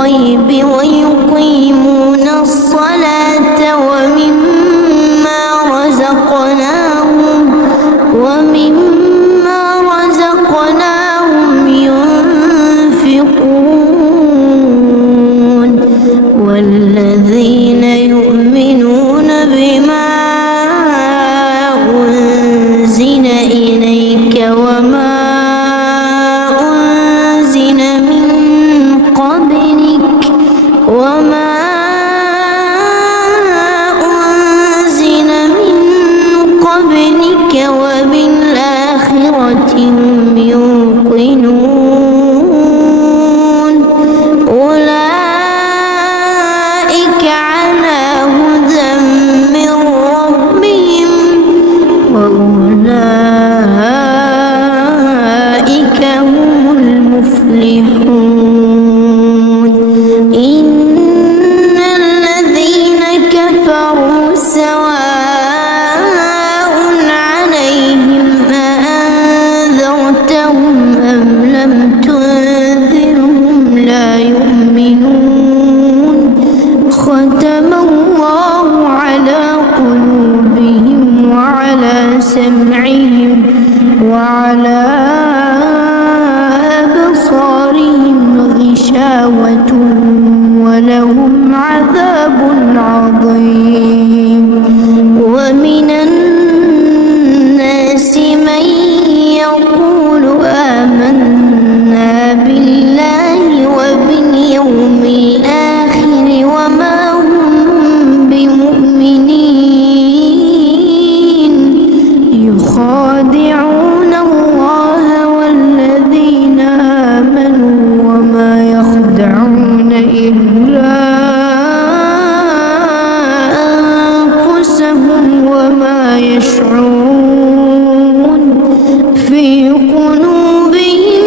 بالغيب ويقيمون الصلاة ومما رزقناهم ينفقون والذين يؤمنون بما أنزل إليك وما أنزل من قبلك وبالآخرة هم يوقنون أولئك على هدى من ربهم وأولئك هم المفلحون إن الذين كفروا سواء عليهم أأنذرتهم أم لم تنذرهم لا يؤمنون ختم الله على قلوبهم وعلى سمعهم وعلى أبصارهم غشاوة ولهم عذاب عظيم ومن الناس من يقول آمنا بالله وباليوم الآخر وما هم بمؤمنين يخادعون الله والذين آمنوا وما يخدعون إلا أنفسهم وما يشعرون في قلوبهم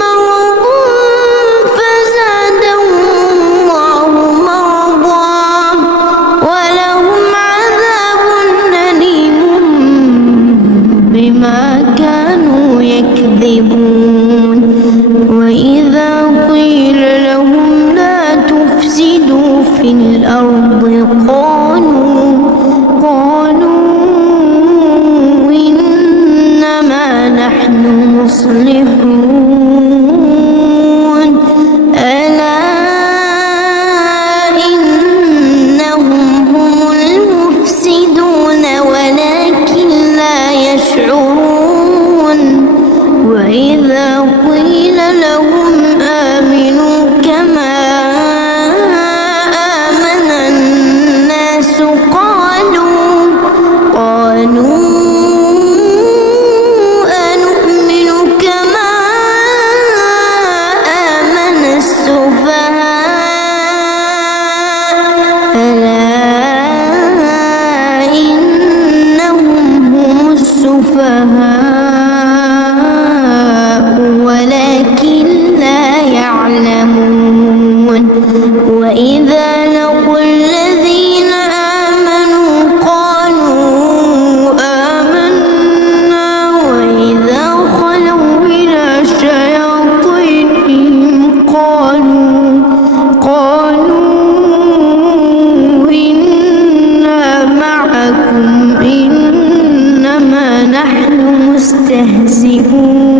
مرض فزادهم الله مرضا ولهم عذاب أليم بما كانوا يكذبون وإذا قيل لهم لا تفسدوا في الأرض قالوا إنما نحن مصلحون ألا إنهم هم المفسدون ولكن لا يشعرون وإذا قيل لهم آمنوا كما آمن الناس قالوا أنؤمن كما آمن السفهاء ألا إنهم هم السفهاء ولكن لا يعلمون وإذا لقوا الذين آمنوا قالوا آمنا وإذا خلوا إلى شياطينهم قالوا إنا معكم إنما نحن مستهزئون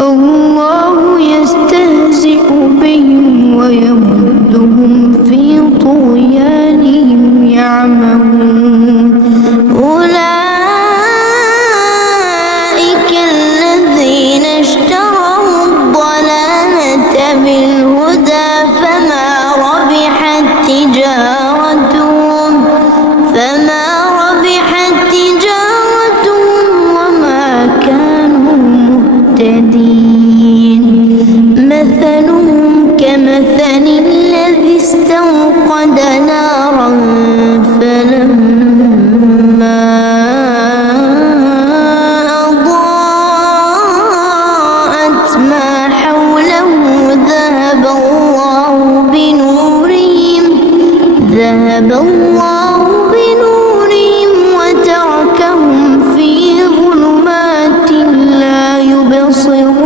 الله يستهزئ بهم ويمدهم في طغيانهم يعمهون أولئك الذين اشتروا الضلالة بالهدى فما ربحت تجارتهم وما كانوا مهتدين مثلهم كمثل الذي استوقد نارا فلما أضاءت ما حوله ذهب الله بنورهم وتركهم في ظلمات لا يبصرون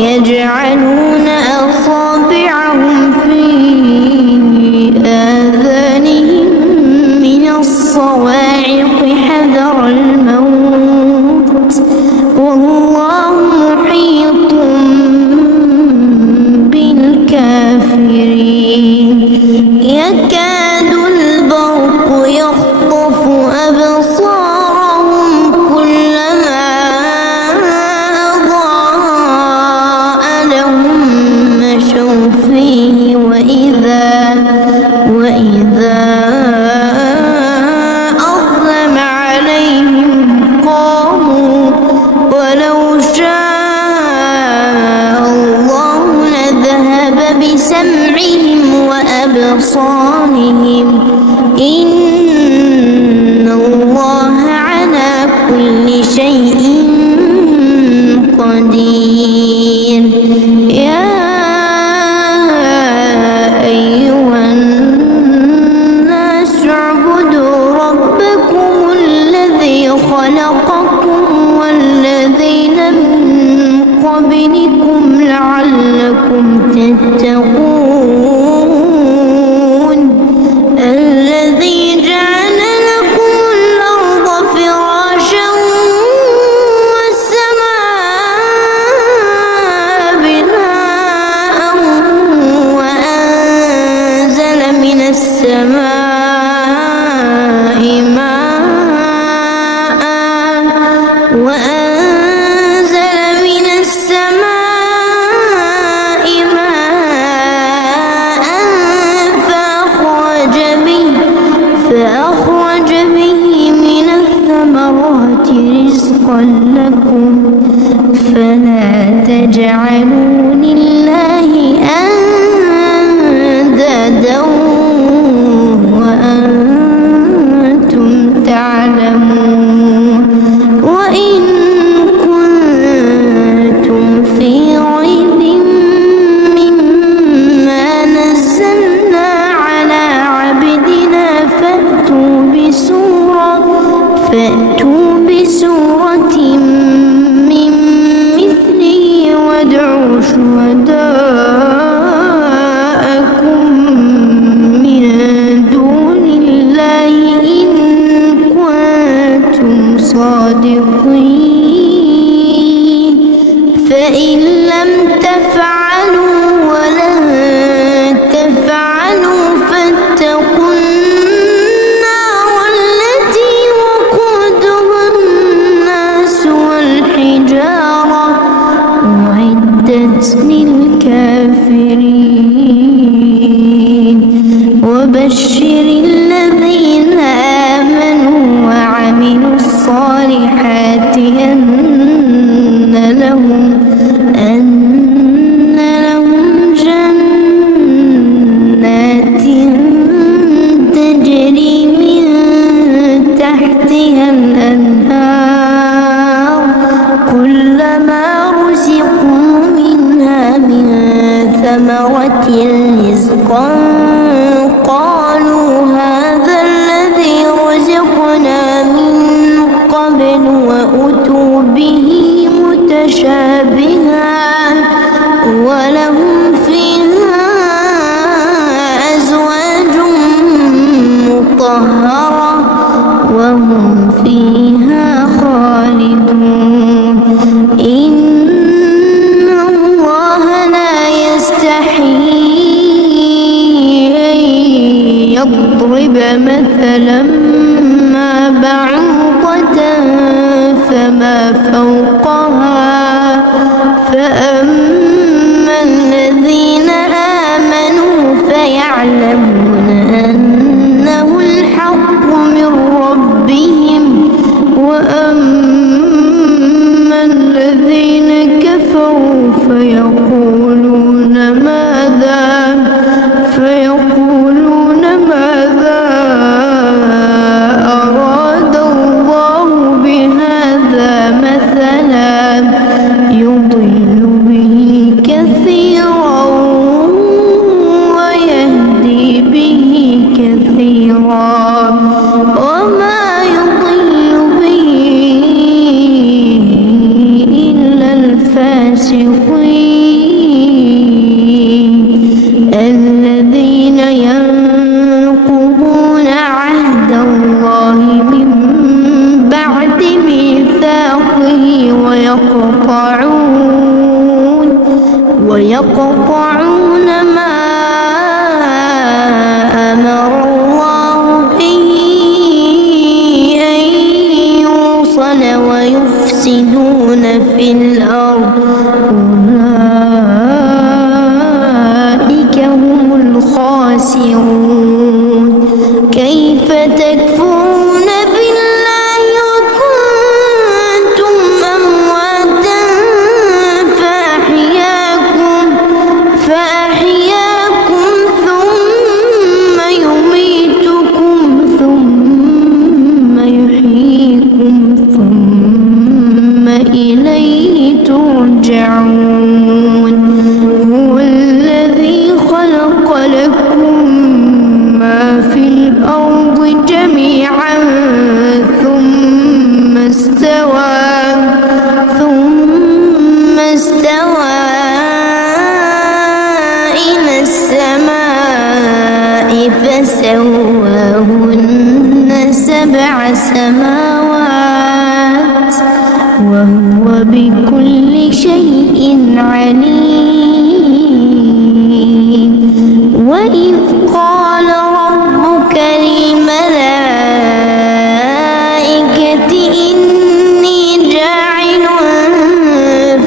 يجعلون أصابعهم في آذانهم من الصواعق حذر الموت والله محيط بالكافرين يكاد البرق يخطف أبصارهم كلما أضاء لهم مشوا فيه وإذا أظلم عليهم قاموا ولو شاء الله لذهب بسمعهم وأبصارهم إن الله على كل شيء قدير يا أيها الناس اعبدوا ربكم الذي خلقكم والذين من قبلكم لعلكم تتقون الذي جعل لكم الأرض فراشا والسماء بناء وأنزل من السماء فأخرج به من الثمرات رزقا لكم فلا تجعلوا لله أندادا وأنتم تعلمون وإن كنتم في ريب مما نزلنا على عبدنا فأتوا بسورة من مثله وادعوا شهداءكم من دون الله إن كنتم صادقين فإن لم تفعلوا ولن تفعلوا فاتقوا النار التي وقودها الناس والحجارة أعدت للكافرين وبشر الذين آمنوا وعملوا الصالحات أن لهم جنات تجري من تحتها الأنهار كلما رزقوا منها من ثمرة رزقا قالوا هذا الذي رزقنا من قبل وأتوا به متشابها ولهم فيها أزواج مطهرة وهم فيها خالدون إن الله لا يستحيي أن يضرب مثلا ما بعوضة فما فوقها فأما الذين آمنوا فيعلمون أنه الحق من ربهم وأما الذين كفروا فيقولون ماذا أراد الله بهذا مثلا يضل به كثيرا ويهدي الخاسرون كيف تكفرون بالله وكنتم أمواتا فأحياكم ثم يميتكم ثم يحييكم ثم إليه ترجعون هو الذي خلق لكم ما في الأرض جميعا ثم استوى إلى السماء فسواهن 7 سماوات وهو بكل شيء عليم وإذ قال ربك للملائكة إني جاعل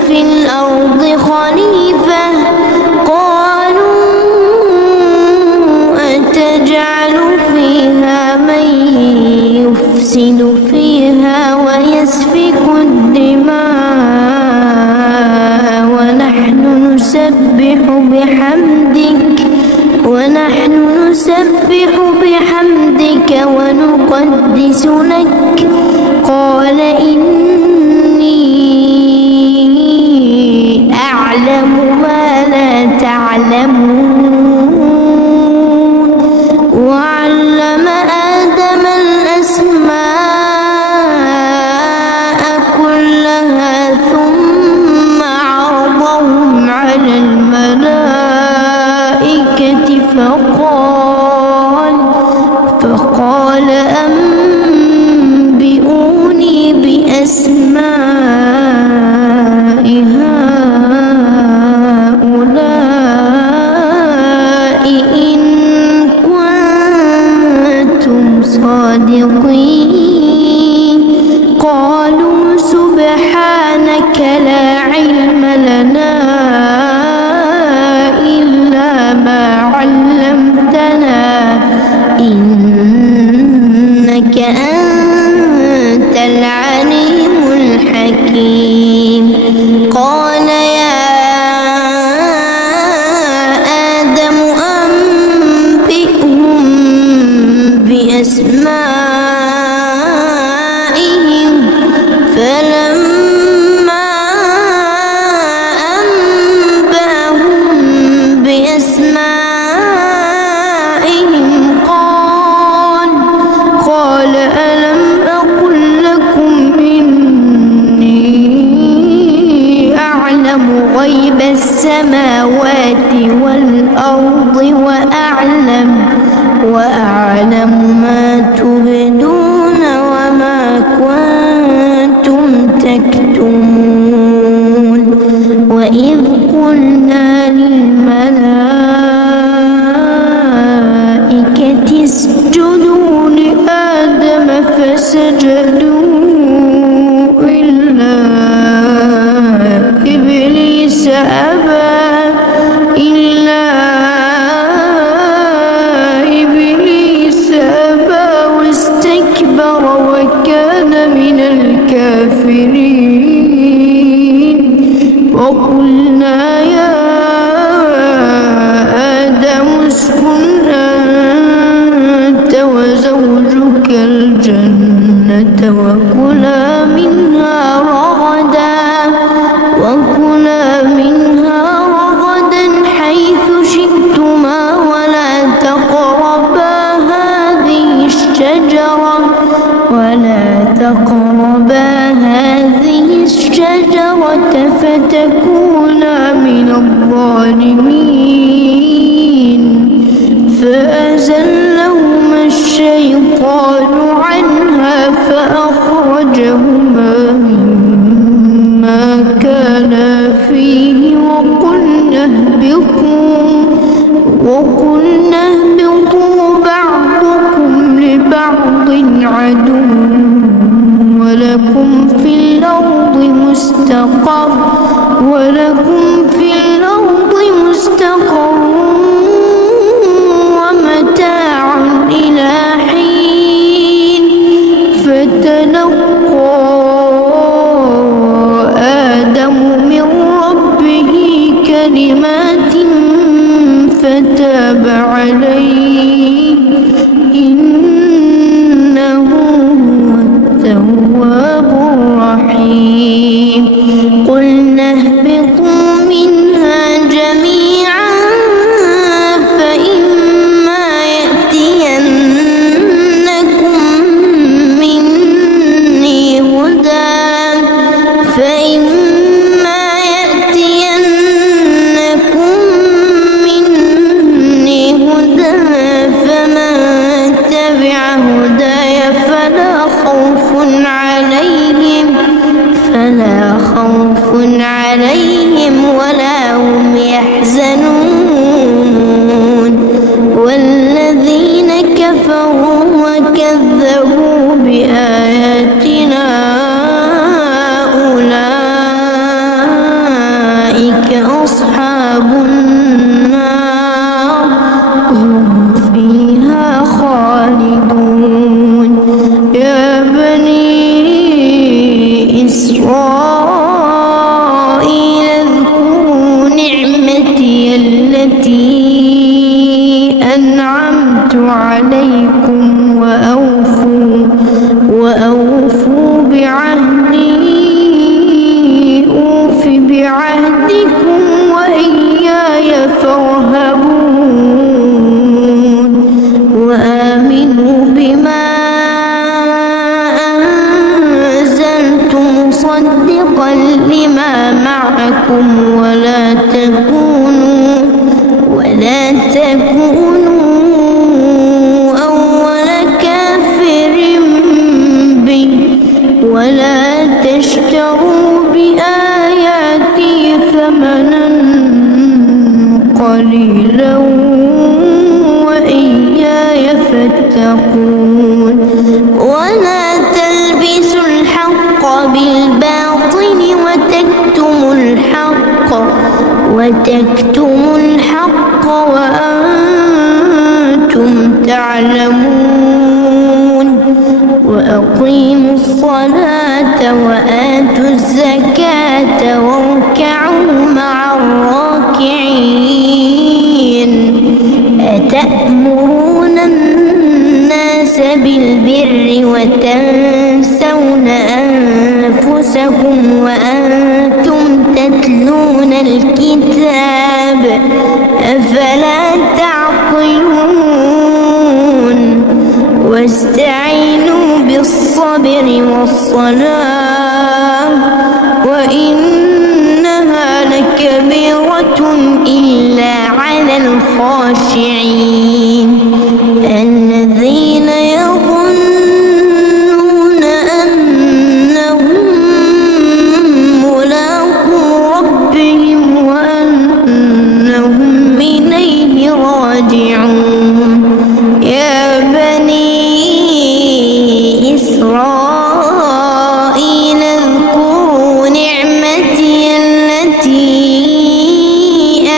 في الأرض خليفة قالوا أتجعل فيها من يفسد فيها ويسفك الدماء ونحن نسبح بحمدك ونقدس لك قال إني أعلم ما لا تعلمون وعلم آدم الأسماء كلها ثم عرضهم على الملائكة فقال أنبئوني بأسماء هؤلاء إن كنتم صادقين قالوا سبحانك لا علم لنا إلا ما علمتنا إنك أنت العليم الحكيم قال يا آدم أنبئهم بأسمائهم فلما أنبأهم بأسمائهم قال ألم أقل لكم إني أعلم غيب السماوات والأرض وأعلم ما تبدون وما كنتم تكتمون وإذ قلنا للملائكة اسجدوا لآدم فسجدوا إلا إبليس أبى واستكبر وكان من الكافرين وقلنا يا آدم اسكن أنت وزوجك الجنة وكلا منها رغدا حيث شئتما ولا تقربا هذه الشجرة فتكونا من الظالمين فأزلهما الشيطان عنها فأخرجهما مما كانا فيه وقلنا اهبطوا بعضكم لبعض عدو ولكم في الأرض مستقر أنعمت عليكم وأوفوا بعهدي أوف بعهدكم وإياي فارهبون وآمنوا بما أنزلت مصدقا لما معكم ولا تكونوا أول كافر به ولا تشتروا بآياتي ثمنا قليلا وإياي فاتقون ولا تلبسوا الحق بالباطل وتكتموا الحق وأنتم تعلمون وأقيموا الصلاة وآتوا الزكاة واركعوا مع الراكعين أتأمرون الناس بالبر وتنسون أنفسكم وأنتم تتلون الكتاب أفلا تعقلون واستعينوا بالصبر والصلاة وإنها لكبيرة إلا على الخاشعين الذين يظنون أنهم ملاقو ربهم وأنهم إليه راجعون يا بني إسرائيل اذكروا نعمتي التي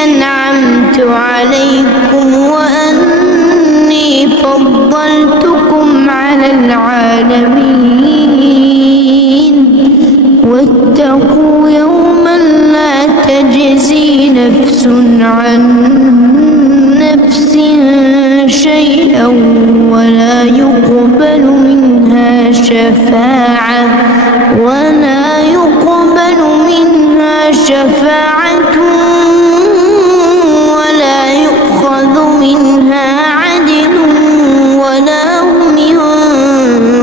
أنعمت عليكم وأني فضلتكم على العالمين واتقوا يوما لا تجزي نفس عن نفس شيئا ولا يقبل منها شفاعة ولا يؤخذ منها عدل ولا هم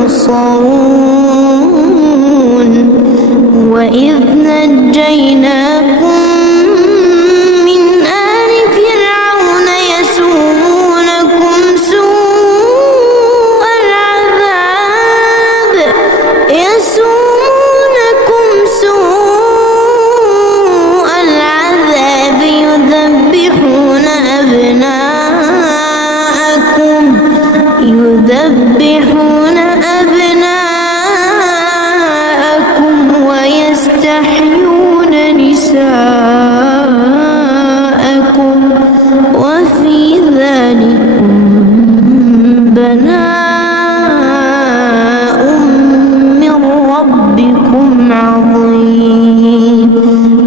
ينصرون وإذ نجيناكم من آل فرعون يسومونكم سوء العذاب يذبحون أبناءكم ويستحيون نساءكم وفي ذلكم بلاء من ربكم عظيم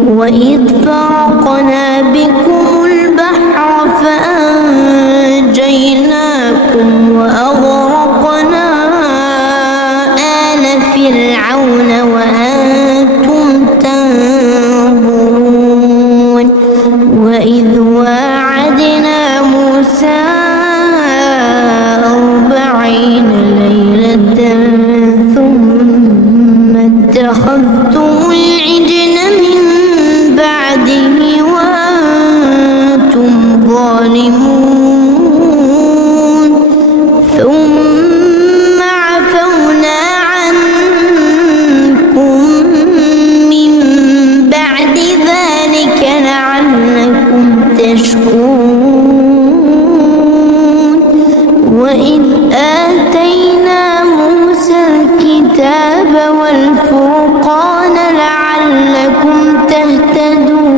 وإذ فرقنا بكم البحر فأنجيناكم وأغرقنا آل فرعون وأنتم تنظرون وإذ واعدنا موسى 40 ليلة ثم اتخذتم العجل من بعده وأنتم ظالمون ثم عفونا عنكم من بعد ذلك لعلكم تشكرون وإذ آتينا موسى الكتاب والفرقان لعلكم تهتدون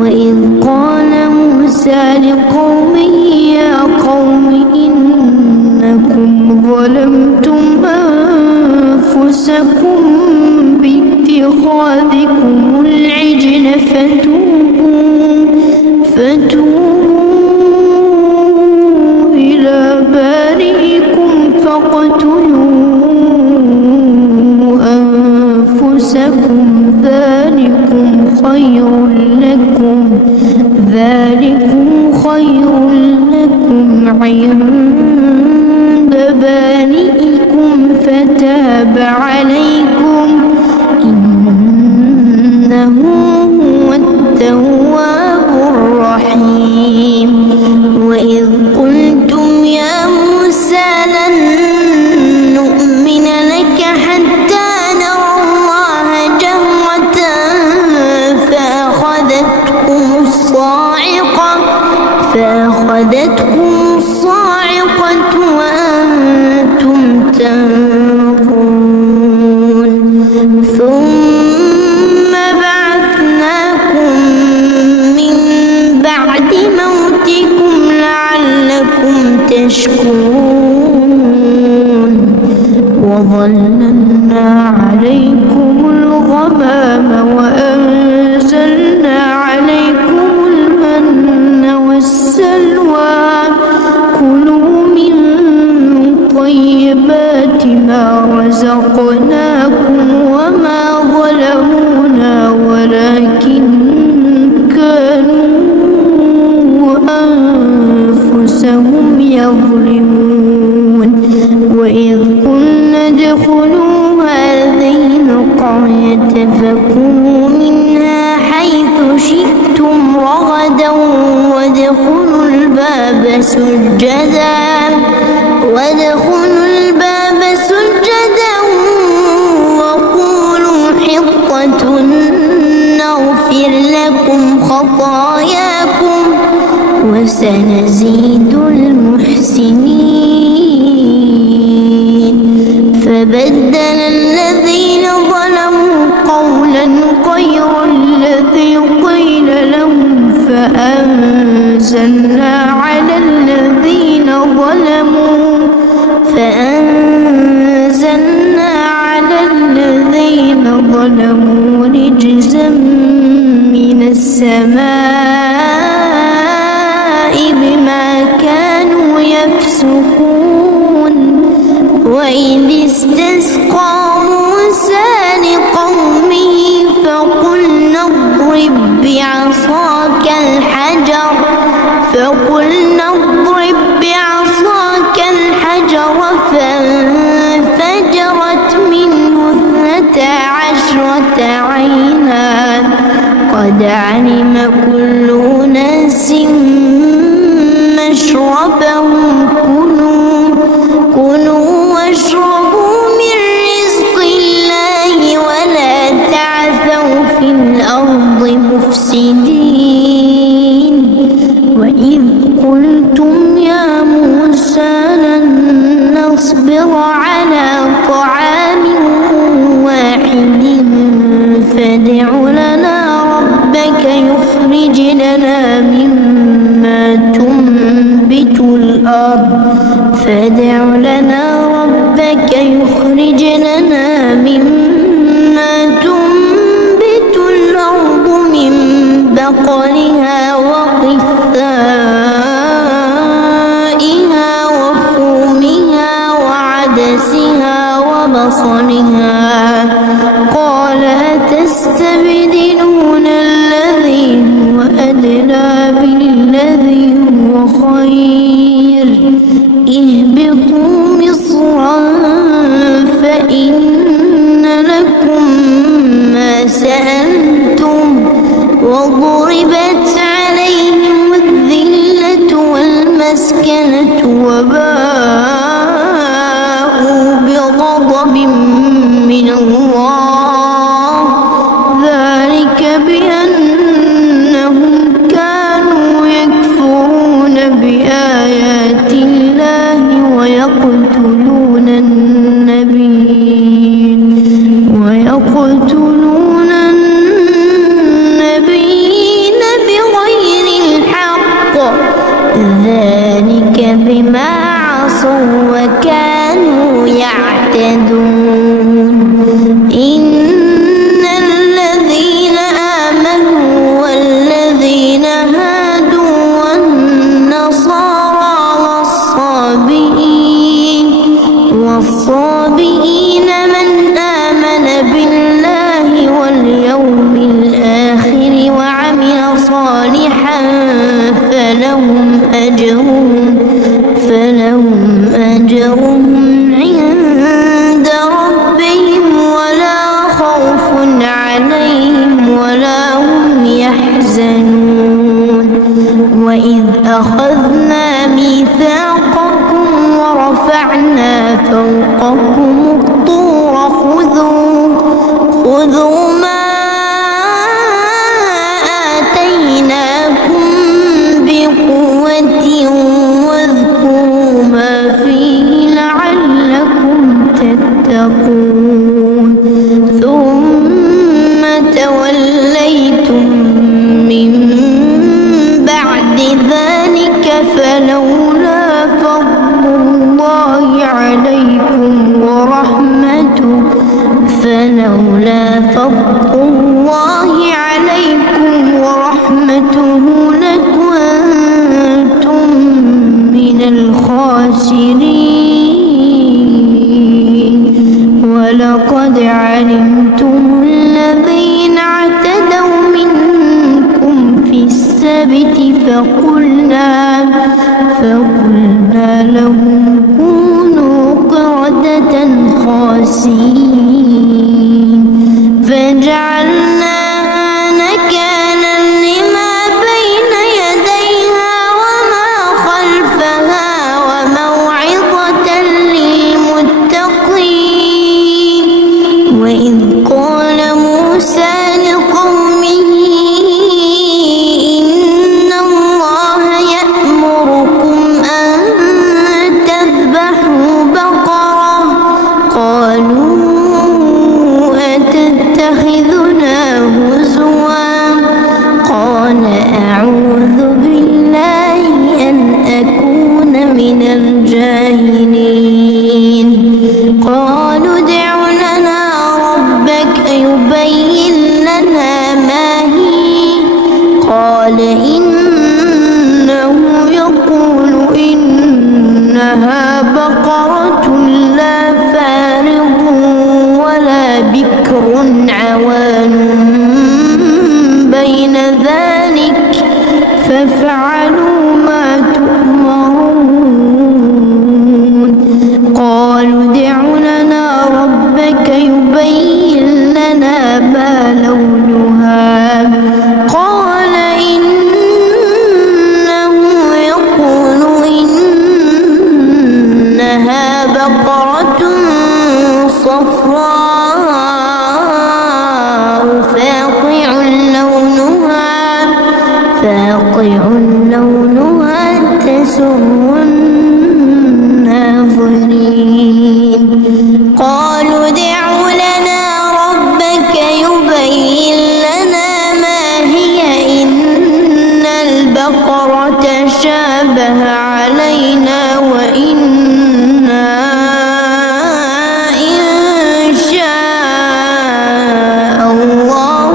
وإذ قال موسى لقومه يا قوم إنكم ظلمتم أنفسكم باتخاذكم العجل فتوبوا فاقتلوا أنفسكم ذلكم خير لكم عند بارئكم فتاب عليكم إنه هو التواب الرحيم. وإذ قلتم يا موسى لن نؤمن لك حتى نرى الله جهرة فأخذتكم الصاعقة وأنتم تنظرون ثم بعثناكم من بعد موتكم لعلكم تشكرون وظللنا عليكم الغمام وأنزلنا عليكم المن والسلوى كلوا من طيبات ما رزقناكم وما ظلمونا ولكن كانوا أنفسهم يظلمون. وإذ قلنا ادخلوا هذه القرية فكلوا منها حيث شئتم رغدا وادخلوا الباب سجدا وقولوا حطة نغفر لكم خطاياكم وسنزيد المحسنين. فبدل الذين ظلموا قولا غير الذي قيل لهم فأنزلنا على الذين ظلموا رجزا من السماء بما كانوا يفسقون. وإذ استسقى موسى لقومه فقلنا اضرب بعصاك الحجر فانفجرت منه 12 عينا قد علم كل أناس مشربهم كلوا واشربوا من رزق الله ولا تعثوا في الأرض مفسدين. وإذ قلتم يا موسى لن نصبر على طعام واحد فادع لنا ربك يخرج لنا مما تنبت الأرض من بقلها وقثائها وفومها وعدسها وبصلها قال أتستبدلون الذي هو أدنى بالذي هو خير اهبطوا مصرا فإن لكم ما سألتم وضربت عليهم الذلة والمسكنة وباءوا بغضب من الله ذلك بأنهم كانوا يكفرون بآيات الله ويقتلون النبيين بغير الحق ذلك بما عصوا وكانوا يعتدون. إن الذين آمنوا والذين هادوا والنصارى والصابئين فلهم أجرهم عند ربهم ولا خوف عليهم ولا هم يحزنون وإذ أخذنا ميثاقكم ورفعنا فوقكم الطور خذوا ما آتيناكم بقوة واذكروا ما فيه لعلكم تتقون ثم توليتم من بعد ذلك فلولا فضل الله عليكم ورحمته لكنتم من الخاسرين ولقد علمتم الذين اعتدوا منكم في السبت فقلنا لهم كونوا قردة خاسئين فجعلناها نكالا لما بين يديها وما خلفها وموعظة للمتقين وإذ قال موسى لقومه إن الله يأمركم أن تذبحوا بقرة قالوا أتتخذنا هزوا قال أعوذ بالله أن أكون من الجاهلين قالوا ادع لنا ربك يبين لنا ما هي قال إنه يقول إنها بقرة لا فارض ولا بكر عوان بين ذلك فافعلوا ما تؤمرون قالوا ادع لنا ربك يبين لنا ما لونها قال إنه يقول إنها بقرة صفراء فاقع لونها تسر الناظرين قالوا ادع لنا ربك يبين لنا ما هي إن البقرة شابه علينا وإنا إن شاء الله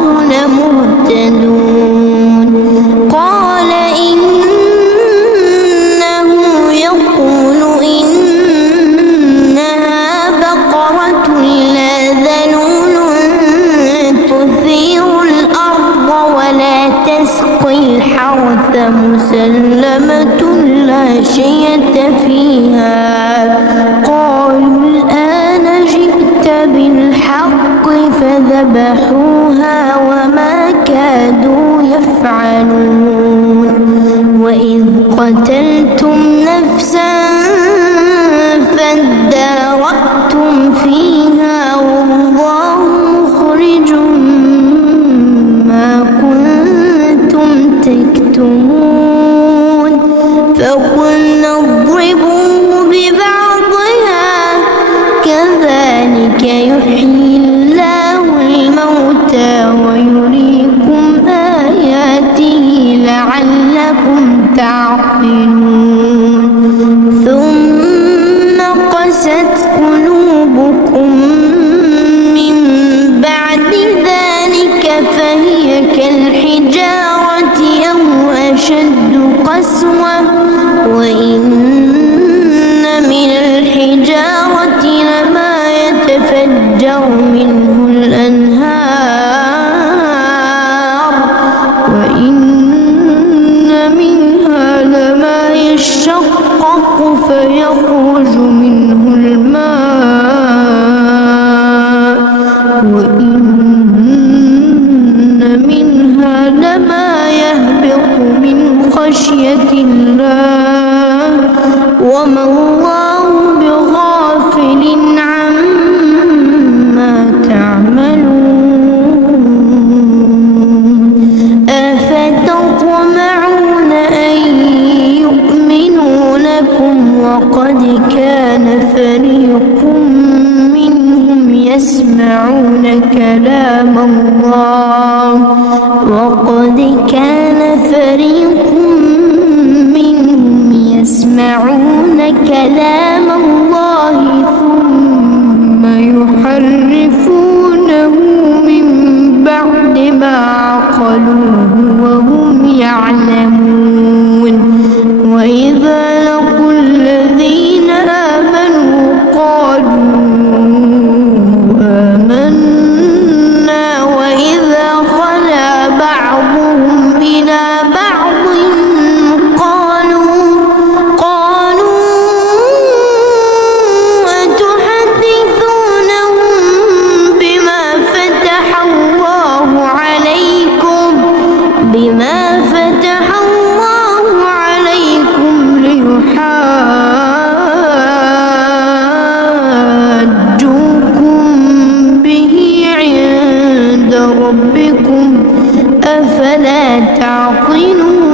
لمهتدون قال إنه يقول إنها بقرة لا ذلول تثير الأرض ولا تسقي الحرث مسلمة لا شية فيها قالوا الآن جئت بالحق فذبحوها وما كادوا يفعلون وإذ قتلتم نفسا فادارأتم فيها والله مخرج ما كنتم تكتمون فقلنا اضربوه ببعضها كذلك يحيي الله الموتى ويريكم آياته لعلكم تعقلون ثم قست قلوبكم من بعد ذلك فهي كالحجارة أو أشد قسوة وإن من الحجارة لما يتفجر يخرج منه الماء وإن منها لما يهبط من خشية الله وما الله بغافل عما تعملون أفتطمعون أن يؤمنوا لكم وقد كان فريق منهم يسمعون كلام الله يسمعون كلام الله ثم يحرفونه من بعد ما عقلوه وهم يعلمون وإذا لقوا الذين آمنوا قالوا آمنا وإذا خلا بعضهم إلى بعض بما فتح الله عليكم ليحاجوكم به عند ربكم أفلا تعقلون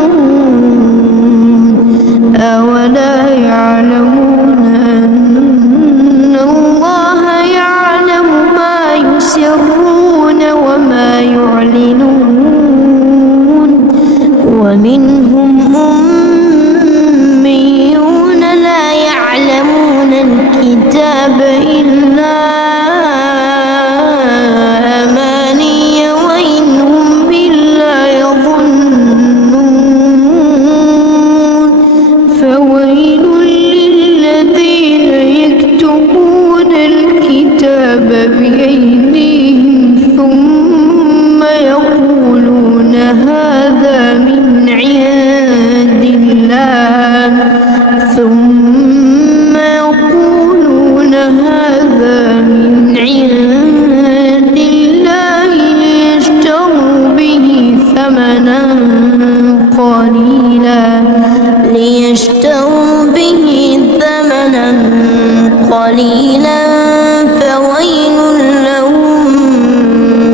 أولا يعلمون أن الله يعلم ما يسرون وما يعلنون ومنهم أميون لا يعلمون الكتاب إلا أماني وإن هم إلا يظنون فويل للذين يكتبون الكتاب بأيديهم ثم يقولون هذا من عند الله ثم يقولون هذا من عند الله ليشتروا به ثمنا قليلا فويل لهم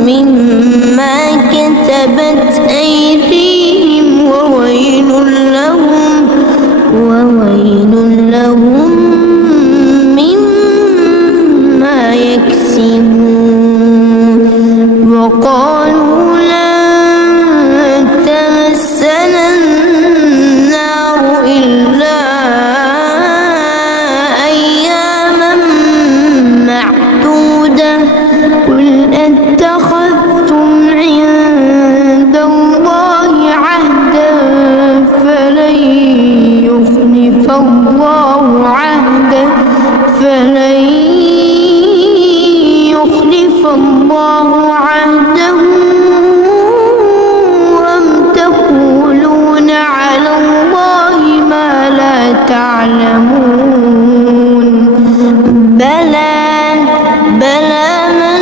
مما كتبت أيديهم وويل لهم مما يكسبون وقالوا لن تمسنا النار إلا أياما معدودة قل اتخذتم عند الله عهدا فلن يخلف الله عهده أم تقولون على الله ما لا تعلمون بلى من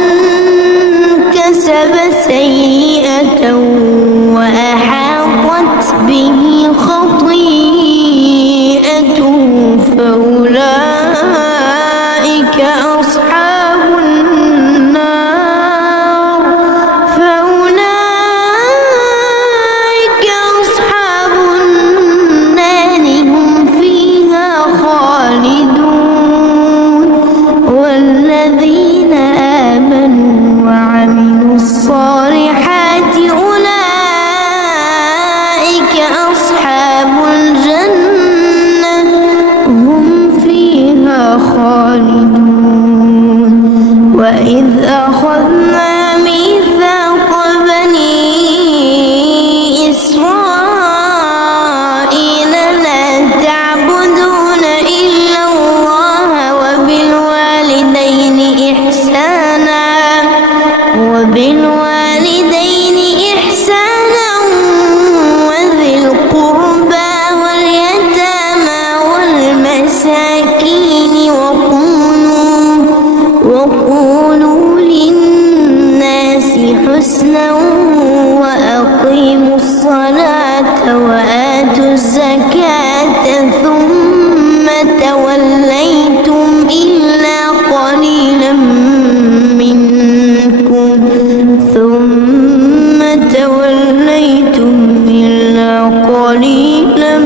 كسب سيئة وأحاطت به خطيئته فأولئك أصحاب النار هم فيها خالدون الزكاة ثم توليتم إلا قليلا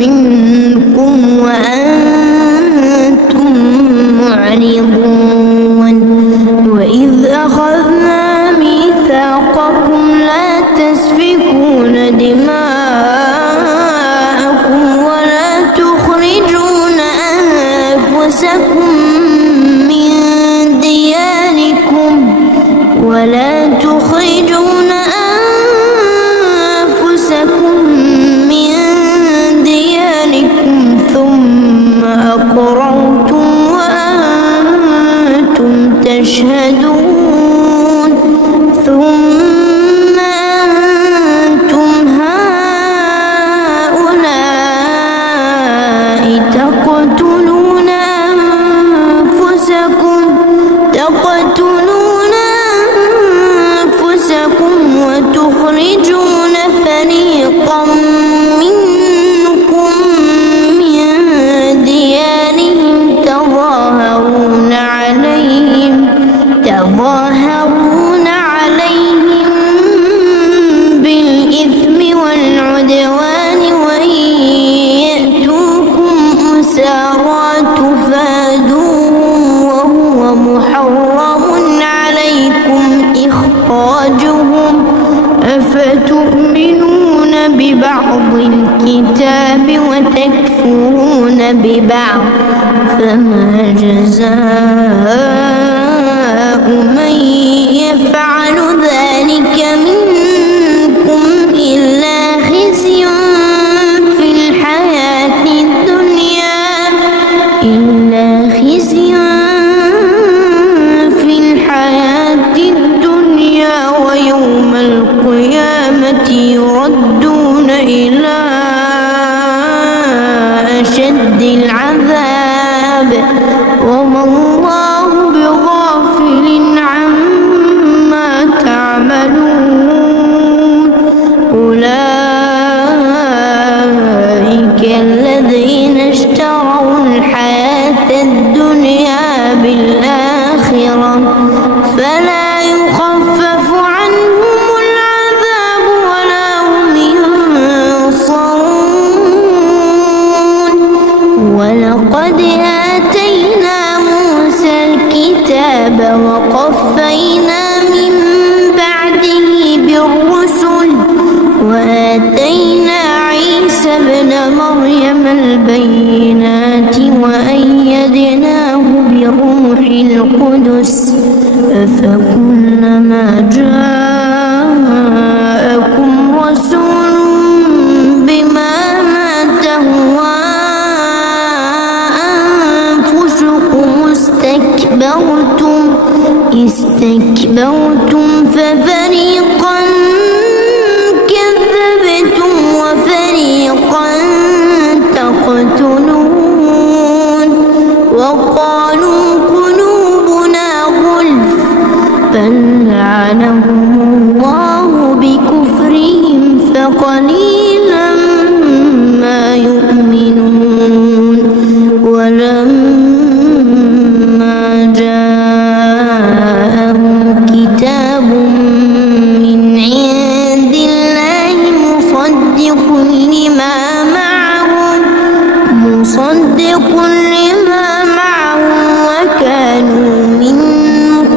منكم وأنتم معرضون وإذ أخذنا ميثاقكم لا تسفكون دماءكم ولا تخرجون أنفسكم من دياركم ثم أقررتم وأنتم تشهدون ثم أنتم هؤلاء تقتلون أنفسكم وتخرجون فريقا منكم من ديارهم تظاهرون عليهم بالإثم والعدوان وإن يأتوكم أسارى تفادوهم وهو محرم عليكم إخراجهم أفتؤمنون ببعض الكتاب وتكفرون ببعض فما جزاء من يفعل ذلك منكم إلا خزي في الحياة الدنيا ويوم القيامة يردون إلى أشد العذاب وما الله بغافل عما تعملون أولئك الذين اشتروا الحياة الدنيا بالآخرة فلا يخفف عنهم العذاب ولا هم ينصرون ولقد آتينا موسى الكتاب وقفينا من بعده بالرسل وآتينا عيسى ابن مريم البينات وأيدناه بروح القدس أفكلما جاءكم رسول بما تهوى أنفسكم استكبرتم ففريقا كذبتم وفريقا تقتلون وقالوا قلوبنا غلف بل لعنهم الله بكفرهم فقليلا ما يؤمنون ولما جاءهم كتاب من عند الله مصدق لما معهم وكانوا من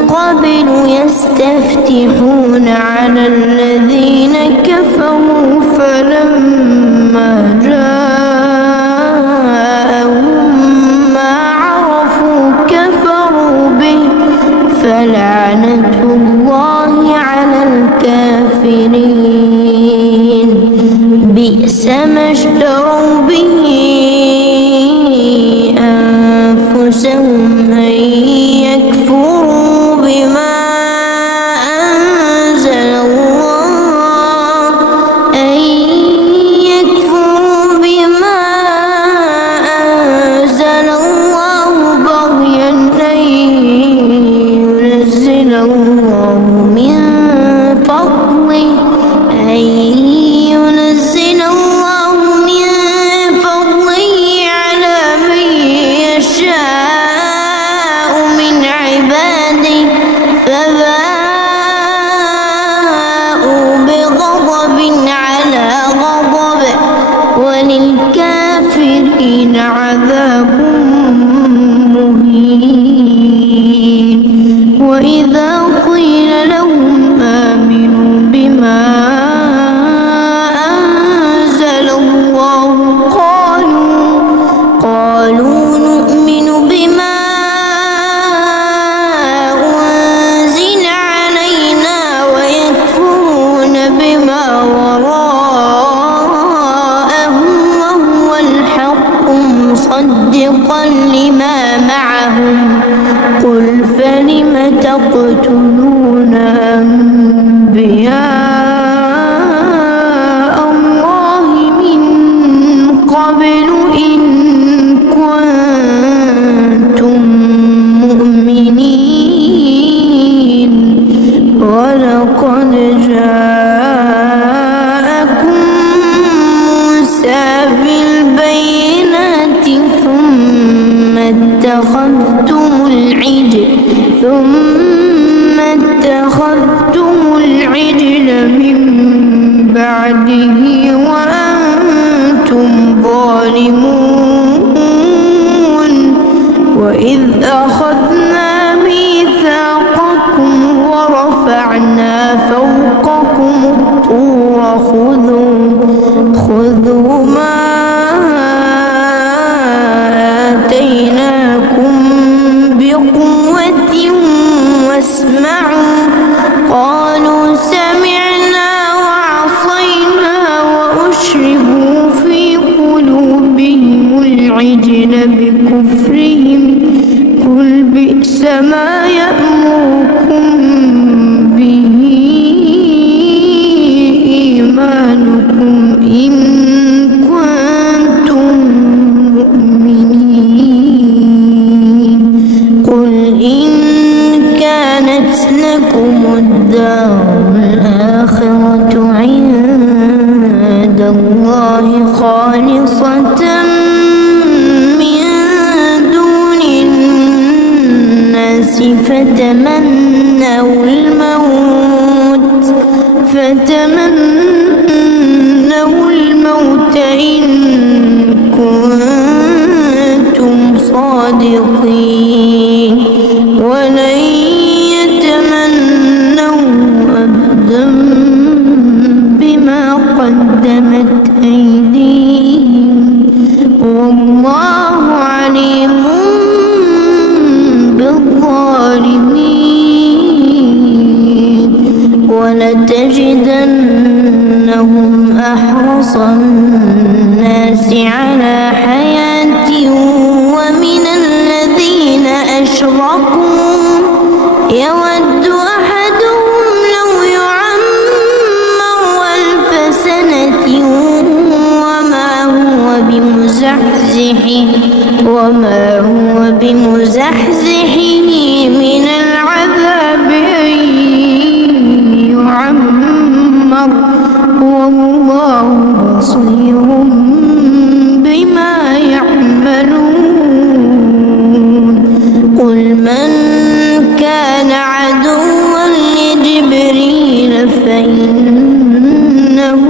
قبل يستفتحون على الذين كفروا فلما جاءهم ما عرفوا كفروا به فلعنة الله على الكافرين بئس ما اشتروا به أنفسهم أن يكفروا بما أنزل الله بغيا أن ينزل الله من وللكافرين عذاب مهين. وإذا قيل لهم آمنوا بما أنزل الله قالوا نؤمن بما أنزل علينا ويكفرون بما وراءه وهو الحق مصدقا لما معهم. قل فلم تقتلون أنبياء الله من قبل إن كنتم مؤمنين. ولقد جاءكم موسى بالبينات ثم اتخذتم العجل من بعده وأنتم ظالمون. وإذ أخذنا ميثاقكم ورفعنا فوقكم الطور خذوا ما آتيناكم بقوة واسمعوا. قالوا سمعنا وعصينا وأشربوا في قلوبهم العجل بكفرهم. قل بئس ما يأمركم به إيمانكم إن كنتم مؤمنين. قل إن كانت لكم الدار الآخرة عند الله خالصة من دون الناس فتمنوا الموت إن كنتم صادقين. ولن يتمنوا أبدا بما قدمت أيديهم والله عليم بالظالمين. ولتجدنهم أحرص الناس على حياة ومن الذين أشركوا يود أحدهم لو يعمر 1000 سنة وما هو بمزحزحه من العذاب أن يعمر والله بصير بما يعملون. قل من كان عدوا لجبريل فإنه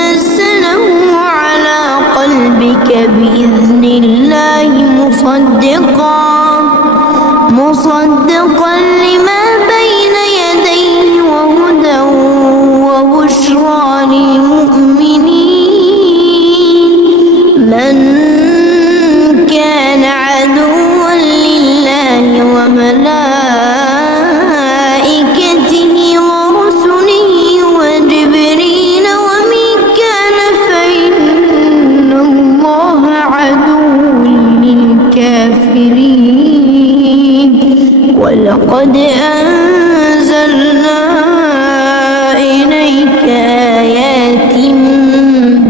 نزله على قلبك بإذن الله مصدقا لما بين يديه وهدى وبشرى للمؤمنين. من كان عدوا لله وملائكته ورسله وجبريل وميكال فإن الله عدو للكافرين. ولقد أنزلنا إليك آيات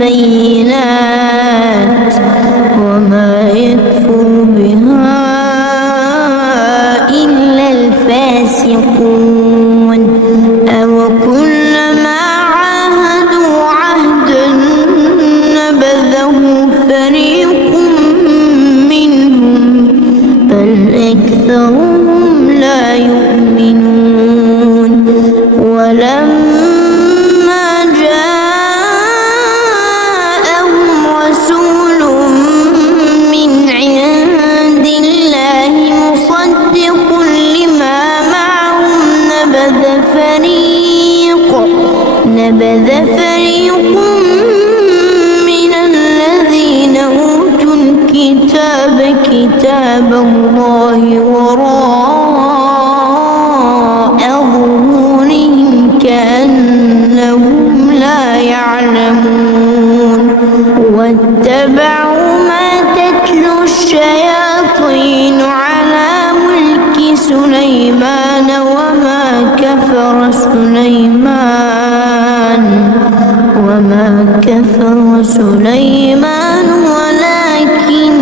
بينات وما يكفر بها إلا الفاسقون. أو كلما عاهدوا عهدا نبذه فريق منهم بل أكثرهم لا يؤمنون. كتاب الله وراء ظهورهم كأنهم لا يعلمون واتبعوا ما تتلو الشياطين على ملك سليمان وما كفر سليمان ولكن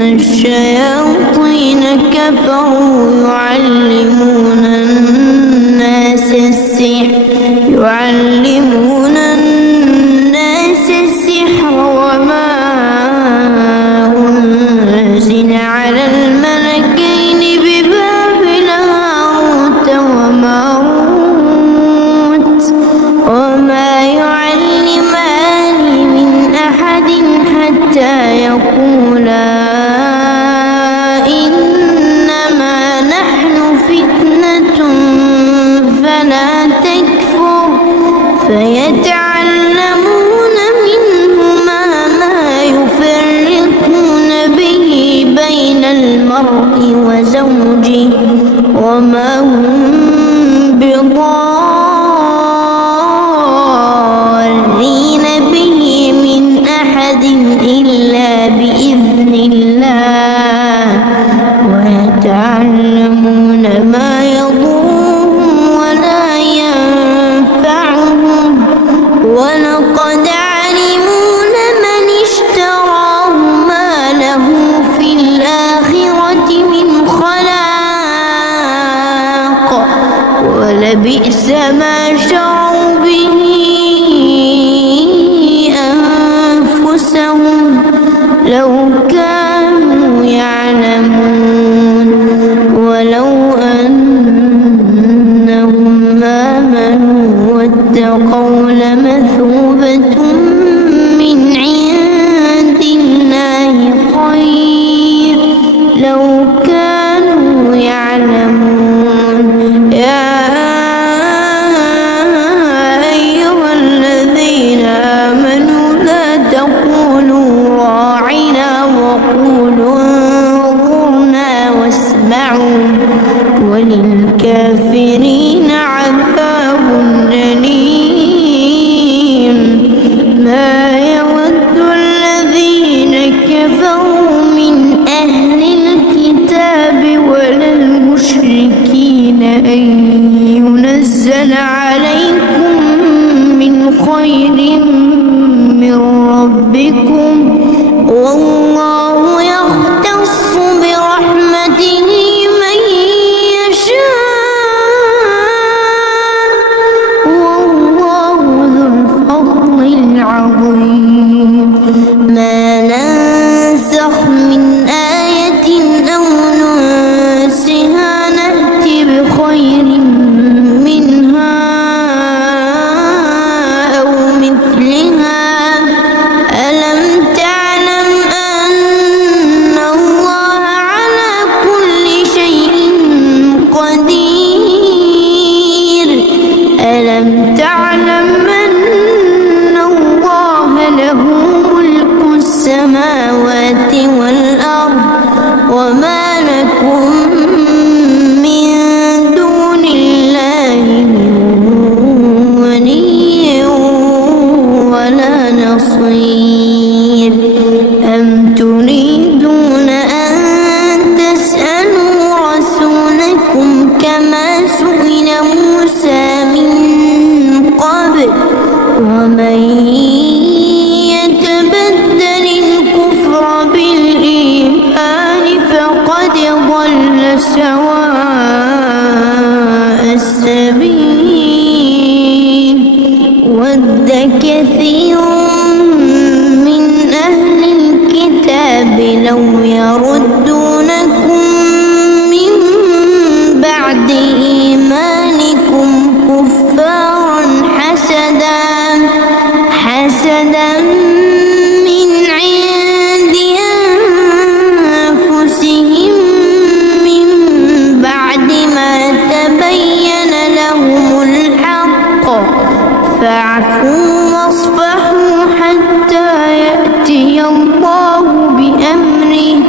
الشياطين كفروا يعلمون الناس السحر وما أنزل على الملكين ببابل هاروت وماروت وما يعلمان من أحد حتى يقولا إنما نحن فتنة فلا تكفر فيتعلمون منهما ما يفرقون به بين المرء وزوجه وما هم بضارين به من أحد إلا بإذن الله ويتعلمون ما يضرهم ولا ينفعهم ولقد علموا لمن اشتراه ما له في الآخرة من خلاق ولبئس ما شروا به أنفسهم لو كانوا يعلمون ولو أنهم آمنوا واتقوا لمثوبة من عند الله خير لو كانوا يعلمون يا أيها الذين آمنوا لا تقولوا راعنا وقولوا انظرنا واسمعوا وللكافرين عذاب أليم ما يود الذين كفروا من أهل الكتاب ولا المشركين أن ينزل عليكم من خير من ربكم والله يختص برحمته من يشاء والله ذو الفضل العظيم ما ننسخ من آية أو ننسها نأتي بخير منها أو مثلها ألم تعلم أن الله على كل شيء قدير ألم تعلم أن الله له ملك السماوات والأرض وما لكم من دون الله من ولي ولا نصير أم تريدون أن تسألوا رسولكم كما سئل موسى من قبل ومن يتبدل الكفر بالإيمان فقد ضل سواء السبيل ود كثير من أهل الكتاب لو يردونكم من بعد إيمانكم كفارا حسدا من عند أنفسهم من بعد ما تبين لهم الحق فاعفوا واصفحوا حتى يأتي الله بأمره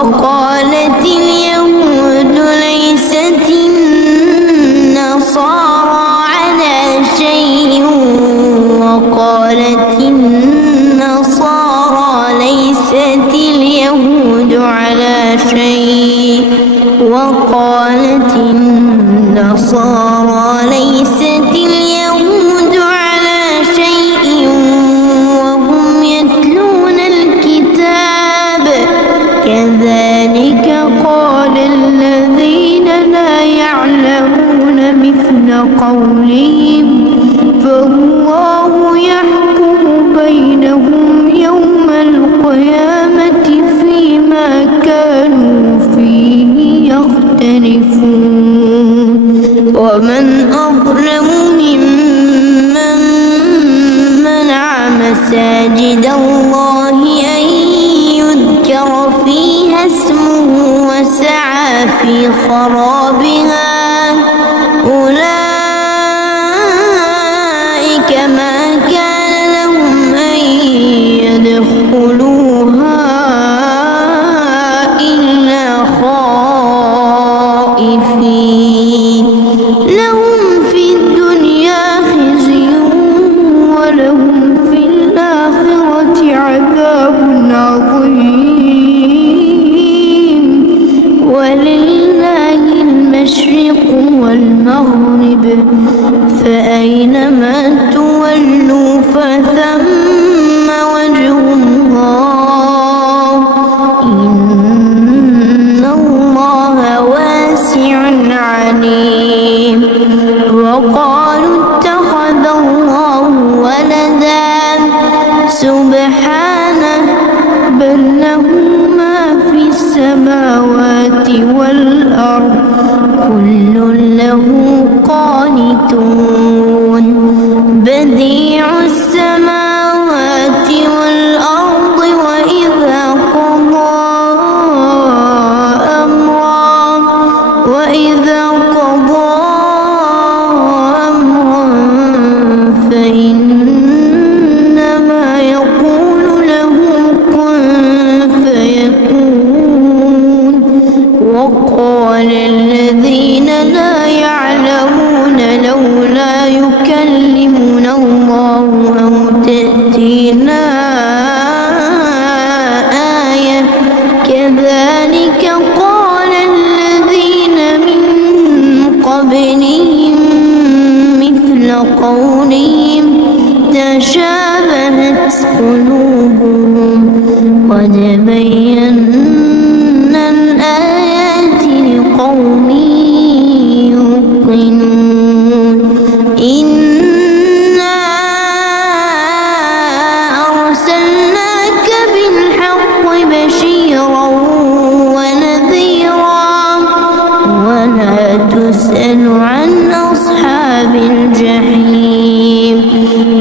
وقالت اليهود ليست النصارى على شيء وقالت النصارى ليست اليهود على شيء وقالت النصارى ليست اليهود على شيء وهم يتلون الكتاب كذلك قال الذين لا يعلمون مثل قولهم فالله يحكم بينهم يوم القيامة فيما كانوا فيه يختلفون ومن أظلم ممن منع مساجد الله أن يذكر فيها اسمه وسعى في خرابها أولئك ما كان لهم أن يدخلوها إلا خائفين لهم في الدنيا خزي ولهم في الآخرة عذاب عظيم ولله المشرق والمغرب فأينما تولوا فثم وجه الله إن الله واسع عليم وقالوا اتخذ الله ولدا سبحانه بل له ما في السماوات والأرض كل له قانتون بديع السماوات والأرض وإذا قضى أمرا فإنما يقول له كن فيكون وقال الذين لا يعلمون لولا يكلمنا الله أو تأتينا آية كذلك قال الذين من قبلهم مثل قولهم تشابهت قلوبهم قد بينا الآيات لقوم يوقنون إنا أرسلناك بالحق بشيرا ونذيرا ولا تسأل عن أصحاب الجحيم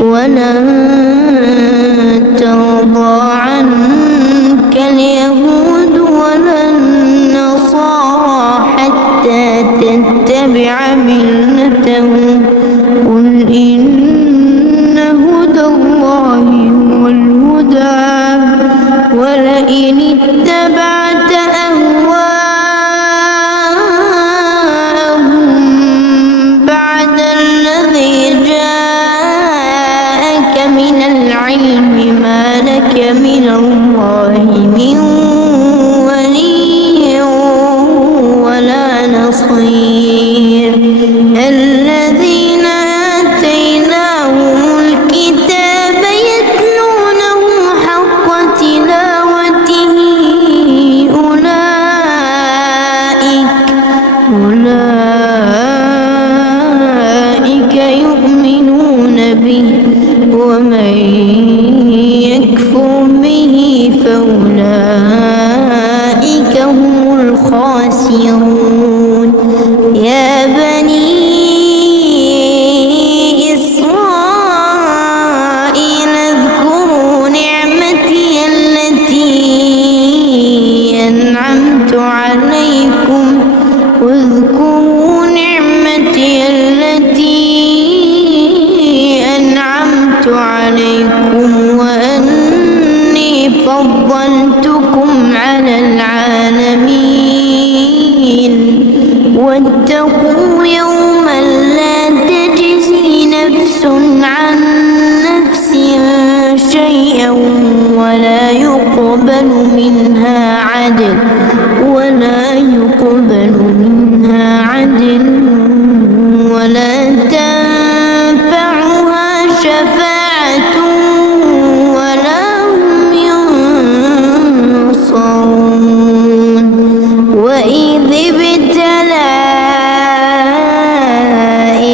ولن ترضى عنك اليهود ولا النصارى حتى تتبع ملتهم قل إن هدى الله هو الهدى ولئن اتبعت أهواءهم بعد الذي جاءك من العلم ما لك من الله من ولي ولا نصير الذين آتيناهم الكتاب يتلونه حق تلاوته أولئك يؤمنون به ومن يكفر به فأولئك هم الخاسرون يا بني إسرائيل اذكروا نعمتي التي أنعمت عليكم واذكروا نعمتي التي أنعمت عليكم وأني فضلتكم على العالمين واتقوا يوما لا تجزي نفس عن نفس شيئا ولا يقبل منها عدل ولا تنفعها شفاعة ولا هم ينصرون. وإذ ابتلى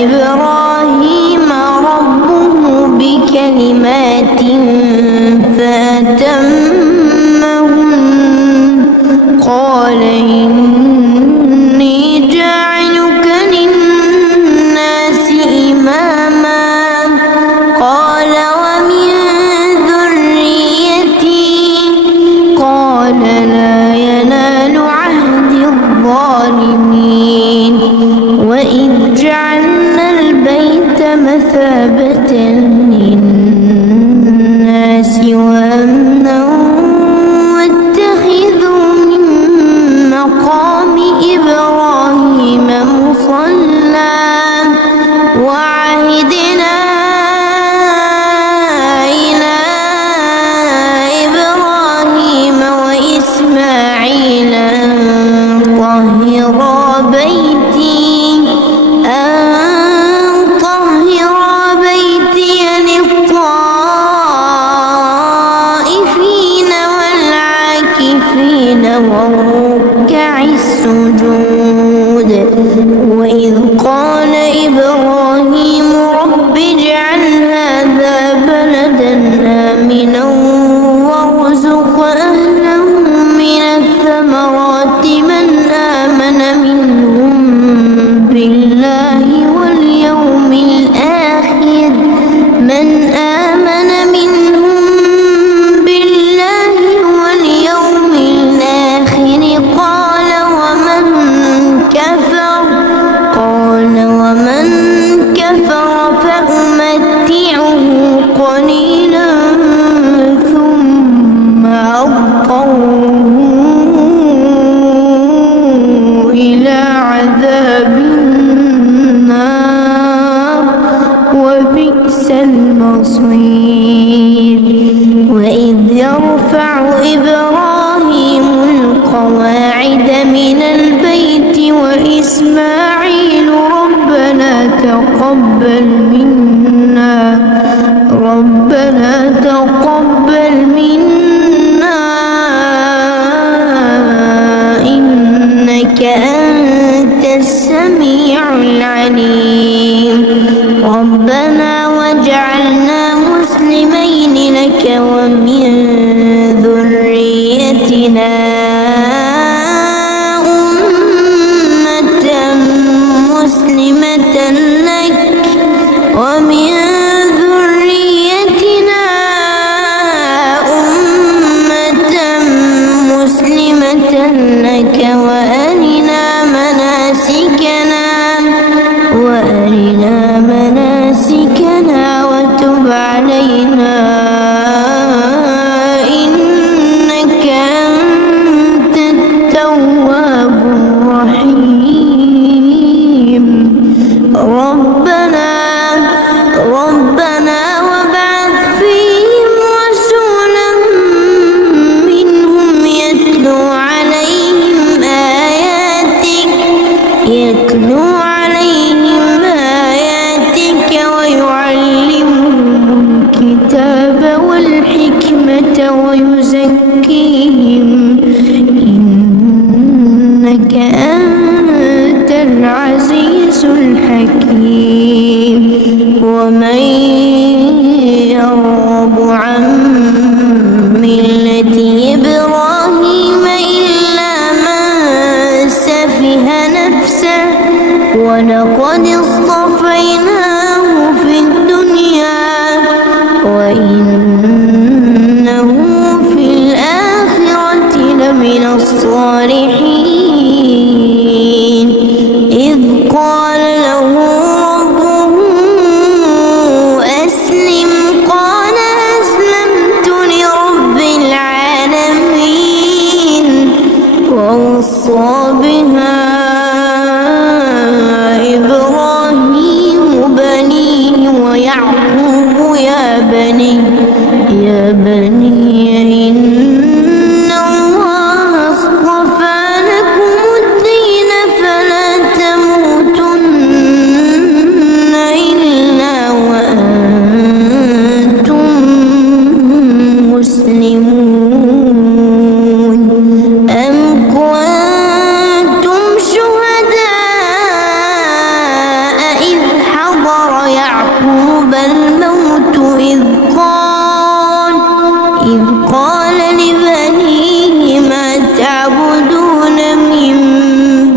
إبراهيم ربه بكلمات فأتمهن قال إني جاعلك للناس إماما قال ومن ذريتي قال لا ينال عهد الظالمين. وإذ جعلنا البيت مثابة للناس وأمنا واتخذوا من مقام إبراهيم مصلى وعهدنا إلى إبراهيم وإسماعيل أن طهرا بيتي للطائفين والعاكفين والركع السجود. وإذ قال إبراهيم رب اجعل هذا بلدا آمنا وارزق أهله من الثمرات من آمن منهم بالله واليوم الآخر ومن كفر فأمتعه قليلا ثم أضطره إلى عذاب النار وبئس المصير. وإذ يرفع إبراهيم القواعد من البيت وإسماعيل ربنا تقبل منا إنك أنت السميع العليم. ربنا واجعلنا مسلمين لك ومن ذريتنا أمة مسلمة لك ومن ذريتنا أمة مسلمة لك وأرنا مناسكنا وتب علينا إنك أنت التواب الرحيم. ربنا وابعث فيهم رسولا منهم يتلو عليهم آياتك ويعلمهم الكتاب والحكمة ويزكيهم إنك أنت العزيز الحكيم. ومن يرغب عن ملة إبراهيم إلا من سفه نفسه ولقد اصطفيناه في الدنيا وإنه في الآخرة لمن الصالحين. إذ قال له ربه أسلم قال أسلمت لرب العالمين. ووصى بها أم كنتم شهداء إذ حضر يعقوب الموت إذ قال لبنيه ما تعبدون من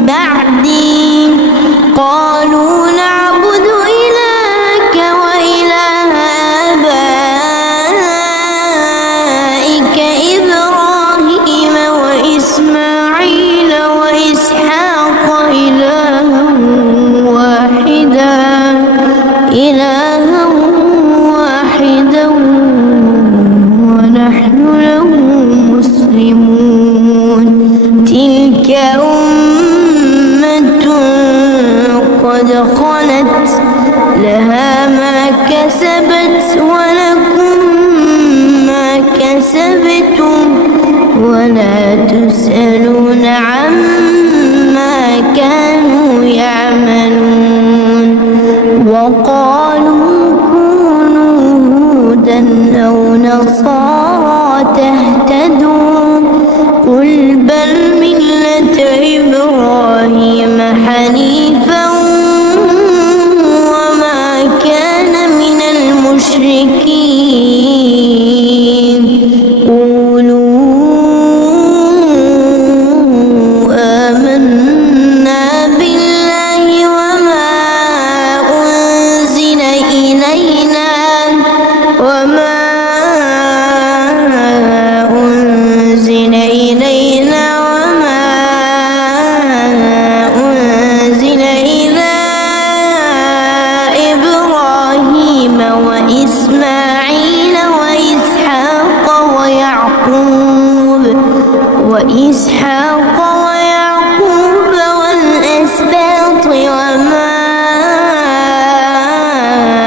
بعدي قالوا نعبد إلهك وإله آبائك إبراهيم وإسماعيل وإسحاق إلها واحدا ونحن له مسلمون تلك أمة قد خلت لها ما كسبت ولكم ما كسبتم ولا تسألون عما كانوا يعملون وقالوا كونوا هودا أو نصارى تهتدوا قل بل ملة إبراهيم حنيفا وما كان من المشركين قولوا آمنا بالله وما أنزل إلينا وما أنزل إلى إبراهيم وإسماعيل وإسحاق ويعقوب والأسباط وما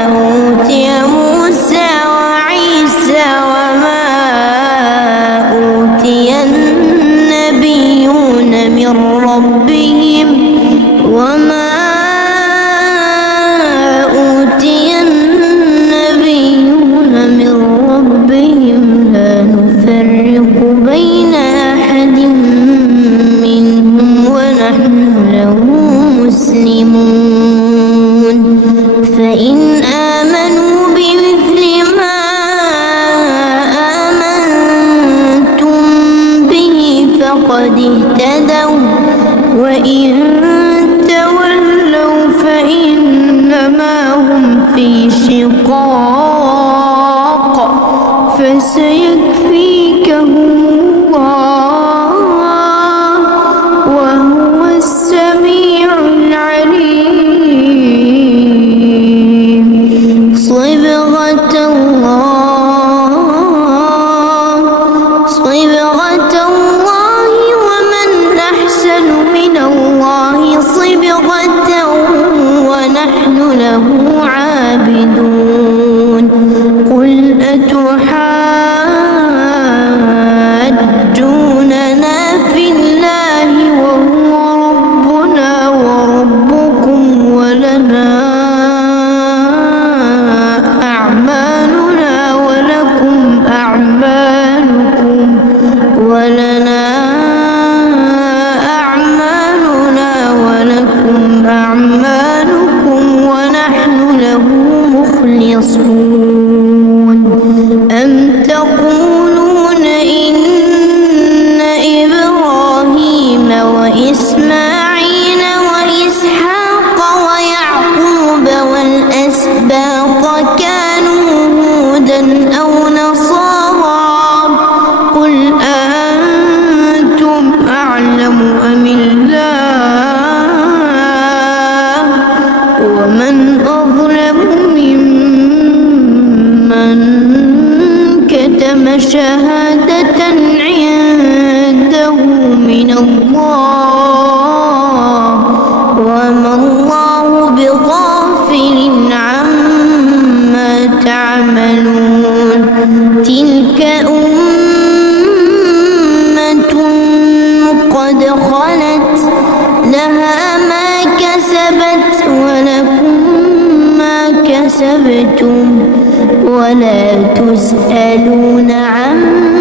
أوتي موسى وعيسى وما أوتي النبيون من ربهم لا نفرق بين أحد منهم ونحن له مسلمون فإن آمنوا بمثل ما آمنتم به فقد اهتدوا وإن تولوا فإنما هم في شقاق فسيكفيكهم الله وهو السميع العليم صبغة الله ومن أحسن من الله صبغة ونحن له عابدون قل أتحاجوننا في الله وهو ربنا وربكم ولنا أعمالنا ولكم أعمالكم ونحن له مخلصون أم تقولون إن إبراهيم وإسماعيل وإسحاق ويعقوب والأسباط كانوا هودا أو نصارى قل أنتم أعلم أم الله ومن أظلم ممن كتم شهادة عنده من الله وما الله بغافل عما تعملون تلك أمة قد خلت لها ما كسبت ولكم ما كسبتم ولا تسألون عما